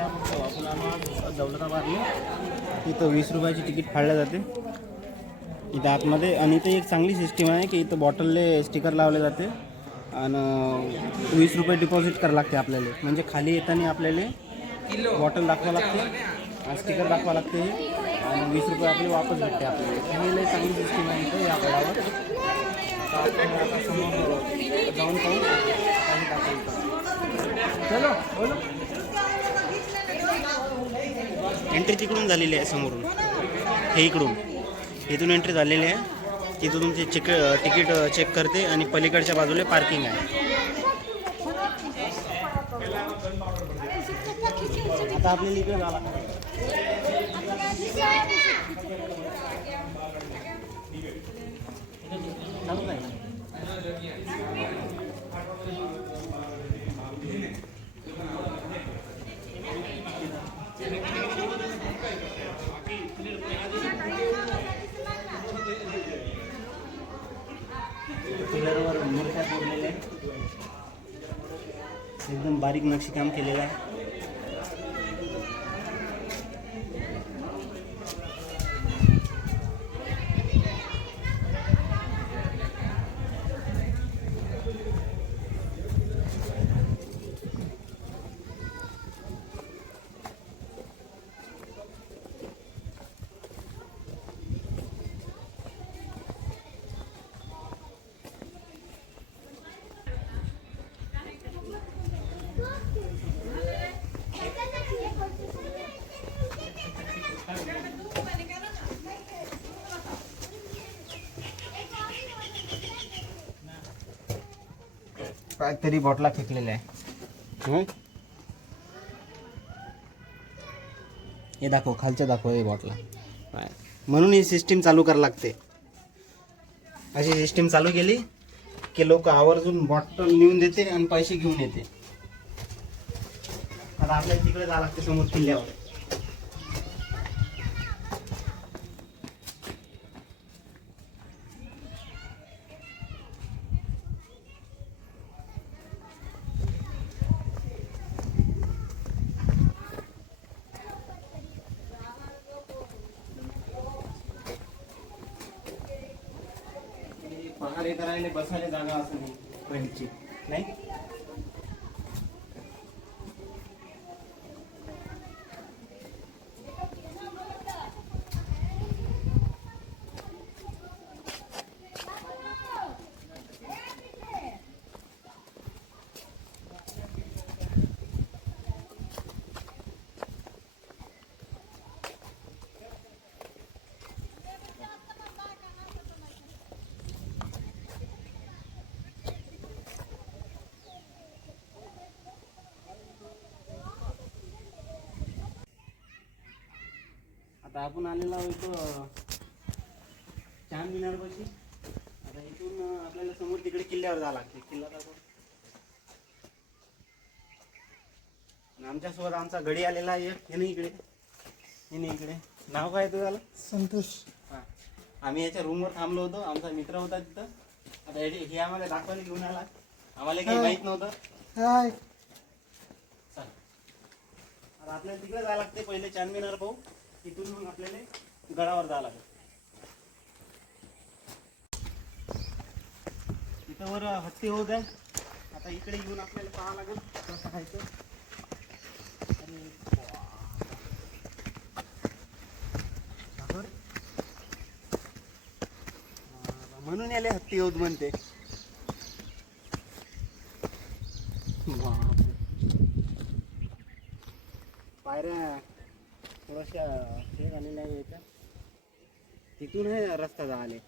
नमस्कार. आपण आलो दौलताबादला. इथं 20 रुपयाची तिकीट फाडल्या जाते इथं आतमध्ये. आणि इथं एक चांगली सिस्टीम आहे की इथं बॉटलले स्टिकर लावले जाते आणि 20 रुपये डिपॉझिट करावं लागते आपल्याला. म्हणजे खाली येताना आपल्याला बॉटल दाखवावं लागते, स्टिकर दाखवावं लागते आणि 20 रुपये आपले वापस भेटते आपल्याला. ही लई चांगली सिस्टीम आहे इथं या गडावर. समोर जाऊन पाहू काही दाखवतो. चलो बोलो. एंट्री तिकडून झालेली आहे समोरून, हे इथून एंट्री झालेली आहे. तिथून तुमचे तिकीट चेक करते आणि पलीकडच्या बाजूला पार्किंग आहे. आता आपल्याला इकडे जावं लागतं. चालू काय पिलरवर मूर्त्या कोरलेल्या आहेत. एकदम बारीक नक्षीकाम केलेलं आहे. काहीतरी बॉटला फेकलेल्या आहे. हे दाखव, खालचं दाखव हे बॉटला. म्हणून ही सिस्टीम चालू करायला लागते. अशी सिस्टीम चालू केली की लोक आवर्जून बॉटल नेऊन देते आणि पैसे घेऊन येते. आता आपल्याला तिकडे जावं लागते समोर किल्ल्यावर. पहारे करायला बसायला जागा असं नाही पहिलीची नाही. आता आपण आलेला होतो चांद मिनार पाशी. आता इथून आपल्याला समोर तिकडे किल्ल्यावर जावं लागते. किल्ला दाखव. आमच्यासोबत आमचा गडी आलेला आहे. हे नाही इकडे नाव काय तुझं? संतोष. हां, आम्ही याच्या रूमवर थांबलो होतो. आमचा मित्र होता तिथं. आता हे आम्हाला दाखवायला घेऊन आला. आम्हाला काही माहित नव्हतं. आता आपल्याला तिकडे जावं लागते. पहिले चांद मिनार पाहू, तिथून मग आपल्याला गडावर जावं लागेल. तिथं वर हत्ती होत आहे. आता इकडे येऊन आपल्याला पाहावं लागेल कसं खायचं. म्हणून याले हत्ती होत म्हणते. पायऱ्या थोड्याशा हे झालेल्या आहे याच्या. तिथून हे रस्ता जायले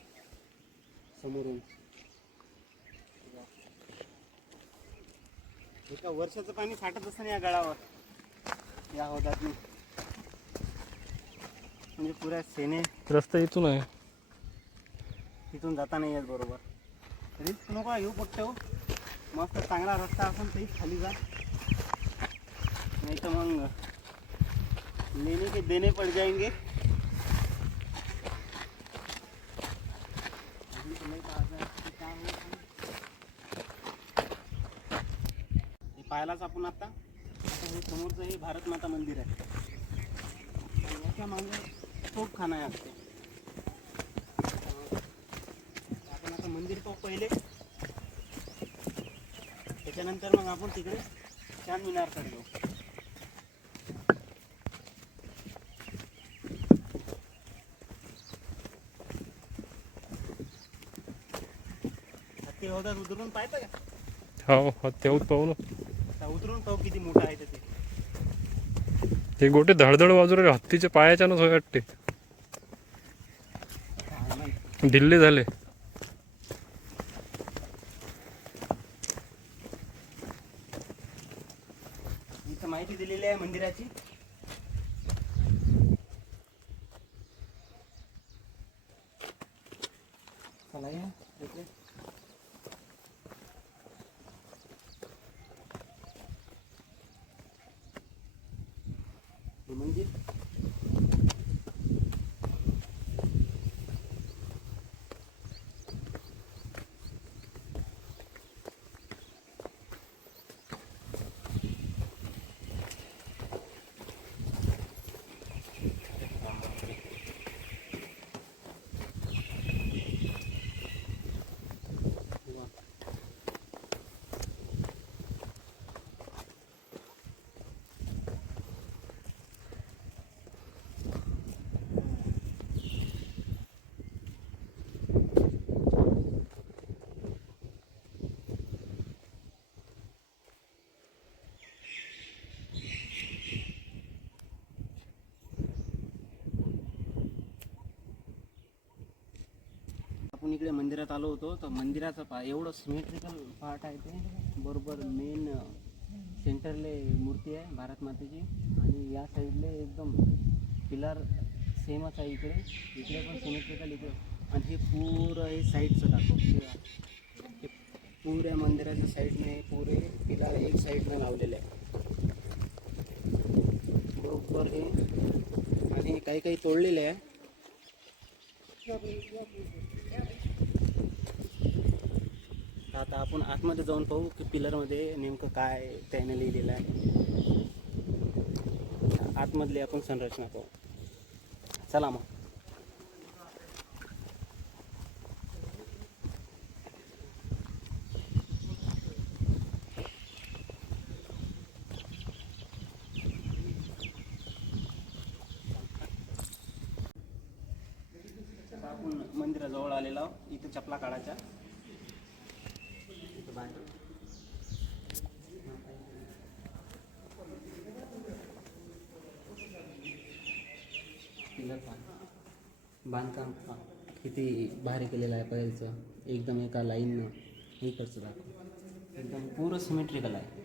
समोरून. एका वर्षाचं पाणी साठत असतं या गडावर या होतात. म्हणजे पुऱ्या सेने रस्ता इथून आहे. तिथून जाता नाही येत बरोबर. रिस्क नको येऊ पडते हो. मस्त चांगला रस्ता असेल तरी खाली जा, नाही तर मग लेने के देने पड़ जाएंगे. पाहायलाच आपण आता आता हे समोरचं हे भारत माता मंदिर आहे आणि याच्या मागे तोपखाना आहे आपलं. आपण आता मंदिर पाहू पहिले, त्याच्यानंतर मग आपण तिकडे चांद मिनारकडे जाऊ. ते होतात उतरून पाहता का? हो तेवढं पाहू ना. आता उतरून पाहू किती मोठं आहे ते. ते गोटे धडधड वाजू राहिले हत्तीच्या पायाच्यानंच होय वाटते. ढिल्ले झाले. इथं माहिती दिलेली आहे मंदिराची. चला या इकडे. हे मंदिर आपण इकडे मंदिरात आलो होतो, तर मंदिराचं एवढं सिमेट्रिकल पार्ट आहे ते. बरोबर मेन सेंटरले मूर्ती आहे भारत मातेची आणि या साईडले एकदम पिलर सेमच आहे. इकडे इकडे पण सिमेट्रिकल इकडे. आणि हे पुरं हे साईडचं दाखवतो. हे पुऱ्या मंदिराच्या साईडने पुरे पिलर एक साईडनं लावलेले आहे बरोबर हे. आणि काही काही तोडलेले आहे. आता आपण आतमध्ये जाऊन पाहू की पिलरमध्ये नेमकं काय त्याने लिहिलेलं आहे. आतमधली आपण संरचना पाहू. चला मग. आपण मंदिराजवळ आलेलो आहोत. इथं चपला काढायच्या. बांधकाम किती भारी केलेलं आहे पहिलंचं. एकदम एका लाईननं हे करचं दाखव. एकदम पुरं सिमेट्रिकल आहे.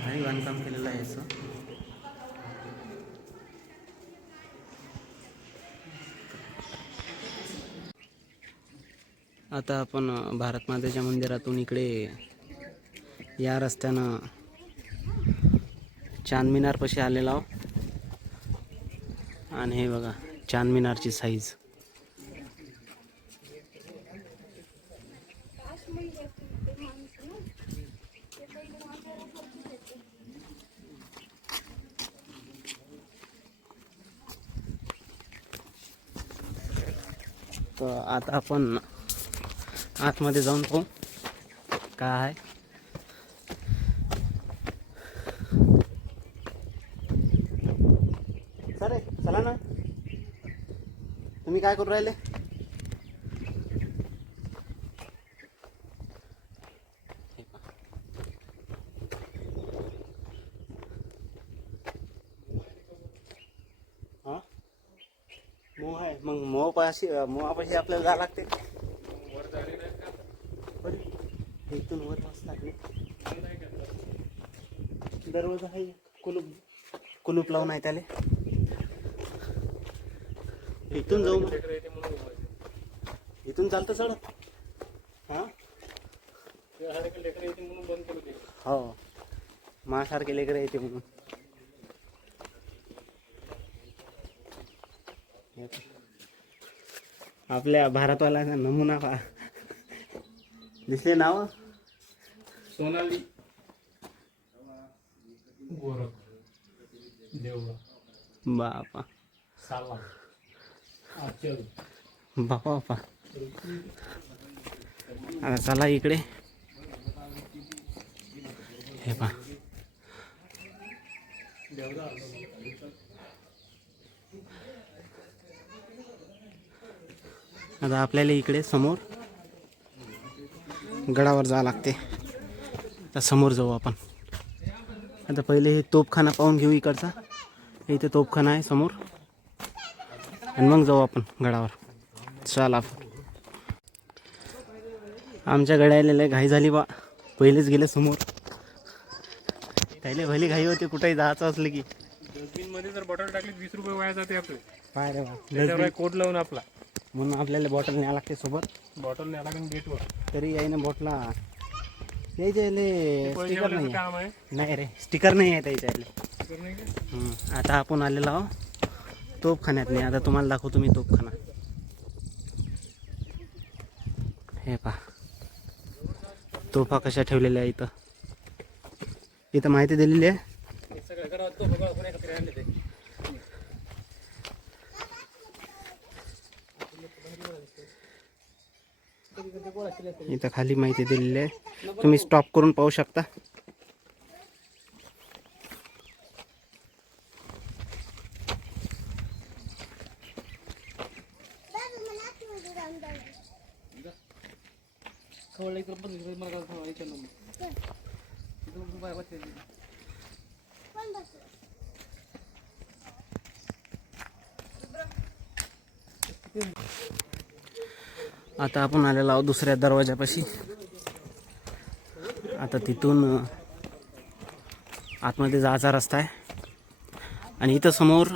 भारी बांधकाम केलेलं आहे असं. आता आपण भारत मातेच्या मंदिरातून इकडे या रस्त्यानं चांद मिनारपाशी आलेलो आहोत. आणि हे बघा चांद मिनारची साईज. तर आता आपण आतमध्ये जाऊन पाहू काय आहे. सर चला ना. तुम्ही काय करू राहिले? हां मोह आहे. मग मोह पाय मोहापाशी आपल्याला जावं लागते. इथून वर मस्त लागले. दरवाजा आहे, कुलूप लावून आहे त्याला. इथून जाऊ मग. इथून चालतं चढ. हा हो, माझ्यासारखे लेकरं येते म्हणून. आपल्या भारतवाल्याचा नमुना पहा. दिसले नाव? सोनाली, गोरख, देवळा, बापा साला, आचल. बापा. आता चला इकडे. हे पहा, आता आपल्याला इकडे समोर गडावर जावं लागते. आता समोर जाऊ आपण. आता पहिले हे तोपखाना पाहून घेऊ इकडचा. इथे तोपखाना आहे समोर, आणि मग जाऊ आपण गडावर. चला. आमच्या गड्याला लय घाई झाली बा. पहिलेच गेले समोर. त्याला भली घाई होती कुठेही जायचं असलं की. डस्टबिन मध्ये जर बॉटल टाकली 20 रुपये वाया जाते आपले. पाय रे बा. त्याच्यावर कोड लावून आपला. म्हणून आपल्याला बॉटल न्यावं लागते सोबत. बॉटल न्यायला लागेल गेटवर. तरी यायनं बॉटला यायचे स्टिकर नाही काम आहे. नाही रे, स्टिकर नाही आहे त्याच्या. स्टिकर नाही का? आता आपण आलेलो आहो तोपखान्यात. नाही, आता तुम्हाला दाखवतो मी तोपखाना. हे पहा, तोफा कशा ठेवलेल्या आहे इथं. इथं माहिती दिलेली आहे. इथं खाली माहिती दिलेली आहे. तुम्ही स्टॉप करून पाहू शकता. आता आपण आलेलो आहोत दुसऱ्या दरवाजापाशी. आता तिथून आतमध्ये जायचा रस्ता आहे. आणि इथं समोर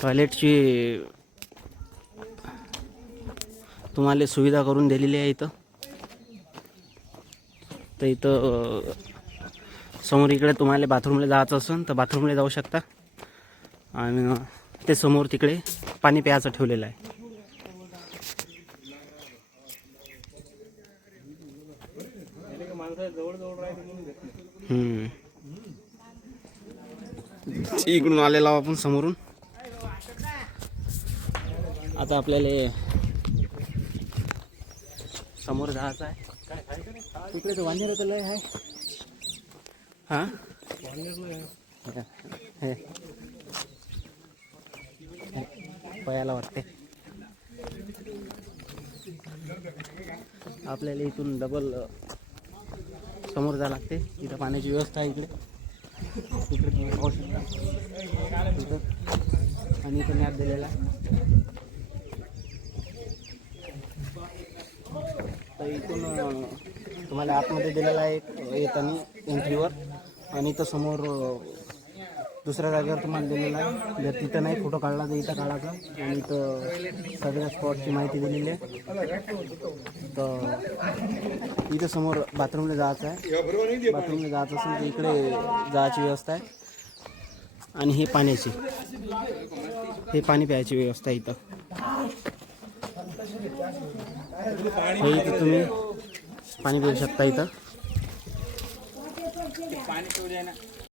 टॉयलेटची तुम्हाला सुविधा करून दिलेली आहे इथं. तर इथं समोर इकडे तुम्हाला बाथरूमला जायचं असेल तर बाथरूमला जाऊ शकता. आणि ते समोर तिकडे पाणी प्यायचं ठेवलेलं आहे. इकडून आलेला आपण समोरून. आता आपल्याला समोर जायचं आहे. तिकडे तर वांजर लय आहे. हा हे पयाला वाटते. आपल्याला इथून डबल समोर जावं लागते. इथं पाण्याची व्यवस्था आहे इकडे. इकडे तुम्ही पाहू शकता. इथं आणि इथं मॅप दिलेला आहे. तर इथून तुम्हाला आतमध्ये दिलेला आहे येताना एंट्रीवर. आणि इथं समोर दुसऱ्या जागेवर तुम्हाला दिलेला आहे. जर तिथं नाही फोटो काढला तर इथं काढायचा. आणि इथं सगळ्या स्पॉटची माहिती दिलेली आहे. तर इथं समोर बाथरूमला जायचं आहे. बाथरूमला जायचं असेल तर इकडे जायची व्यवस्था आहे. आणि हे पाण्याची, हे पाणी प्यायची व्यवस्था आहे इथं. इथं तुम्ही पाणी पिऊ शकता इथं.